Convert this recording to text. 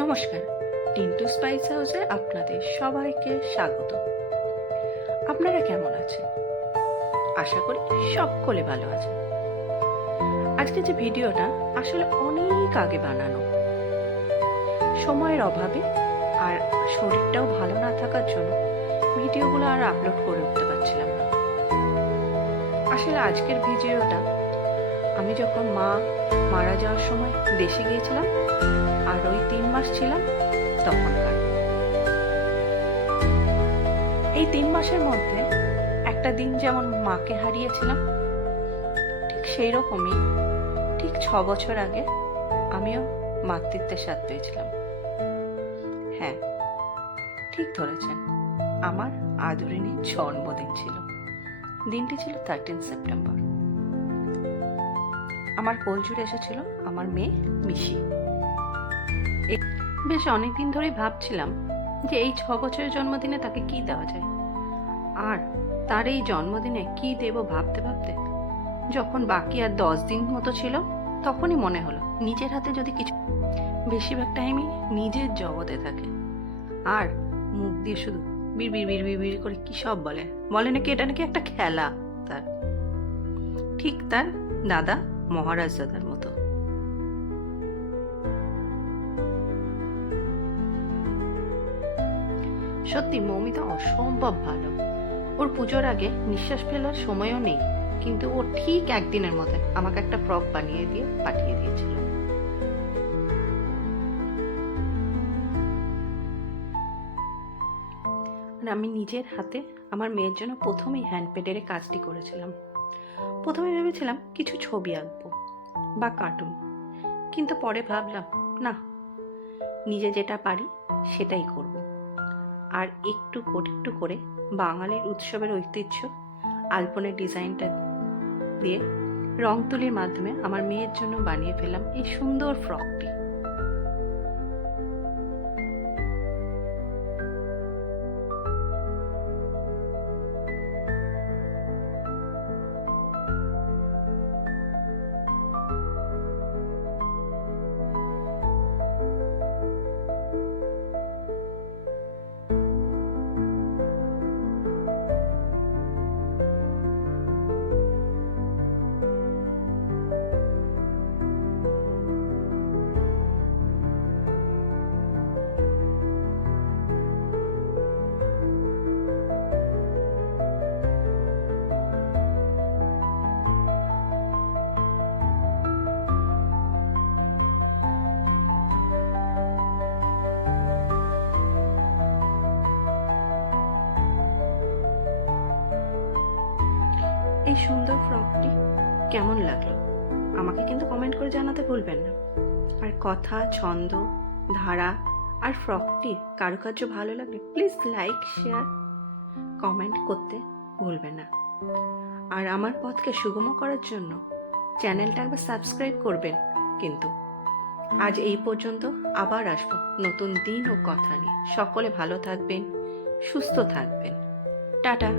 নমস্কার, টিন্টু স্পাইস হাউসে আপনাদের সবাইকে স্বাগত। আপনারা কেমন আছেন? আশা করি সকলে ভালো আছেন। আজকে যে ভিডিওটা আসলে অনেক আগে বানানো, সময়ের অভাবে আর শরীরটাও ভালো না থাকার জন্য ভিডিওগুলো আর আপলোড করে উঠতে পারছিলাম না। আসলে আজকের ভিডিওটা আমি যখন মা মারা যাওয়ার সময় দেশে গিয়েছিলাম আর ওই 3 মাস ছিলাম তখনকার। এই 3 মাসের মধ্যে একটা দিন যেমন মাকে হারিয়েছিলাম, ঠিক সেই রকমই ঠিক 6 বছর আগে আমিও মাতৃত্বের স্বাদ পেয়েছিলাম। হ্যাঁ, ঠিক ধরেছেন, আমার আদরিনীর জন্মদিন ছিল। দিনটি ছিল 13 সেপ্টেম্বর। আমার কোল জুড়ে এসেছিল আমার মেয়ে মিশি। বেশ অনেকদিন ধরেই ভাবছিলাম যে এই 6 বছরের জন্মদিনে তাকে কি দেওয়া যায়, আর তার এই জন্মদিনে কি দেব ভাবতে ভাবতে যখন বাকি আর 10 দিন মতো ছিল, তখনই মনে হলো নিজের হাতে যদি কিছু। বেশিরভাগ টাইমই নিজের জগতে থাকে আর মুখ দিয়ে শুধু বিড়বিড় বিড়বিড় বিড় করে কি সব বলে নাকি এটা নাকি একটা খেলা তার, ঠিক তার দাদা মহারাজ দাদার মতো। সত্যি মৌমিতা অসম্ভব ভালো। ওর পুজোর আগে নিঃশ্বাস ফেলার সময়ও নেই, কিন্তু ও ঠিক একদিনের মধ্যে আমাকে একটা ফ্রক বানিয়ে দিয়ে পাঠিয়ে দিয়েছিল। আমি নিজের হাতে আমার মেয়ের জন্য প্রথমেই হ্যান্ড পেডের কাজটি করেছিলাম। প্রথমে ভেবেছিলাম কিছু ছবি আঁকবো বা কার্টুন, কিন্তু পরে ভাবলাম না, নিজে যেটা পারি সেটাই করব। আর একটু করে বাঙালির উৎসবের ঐতিহ্য আলপনের ডিজাইনটা দিয়ে রং তুলির মাধ্যমে আমার মেয়ের জন্য বানিয়ে ফেললাম এই সুন্দর ফ্রকটি। এই সুন্দর ফ্রকটি কেমন লাগলো আমাকে কিন্তু কমেন্ট করে জানাতে ভুলবেন না। আর কথা, ছন্দ, ধারা আর ফ্রকটির কারুকার্য ভালো লাগলে প্লিজ লাইক, শেয়ার, কমেন্ট করতে ভুলবেন না। আর আমার পথকে সুগম করার জন্য চ্যানেলটা একবার সাবস্ক্রাইব করবেন। কিন্তু আজ এই পর্যন্ত, আবার আসবো নতুন দিন ও কথা নিয়ে। সকলে ভালো থাকবেন, সুস্থ থাকবেন। টাটা।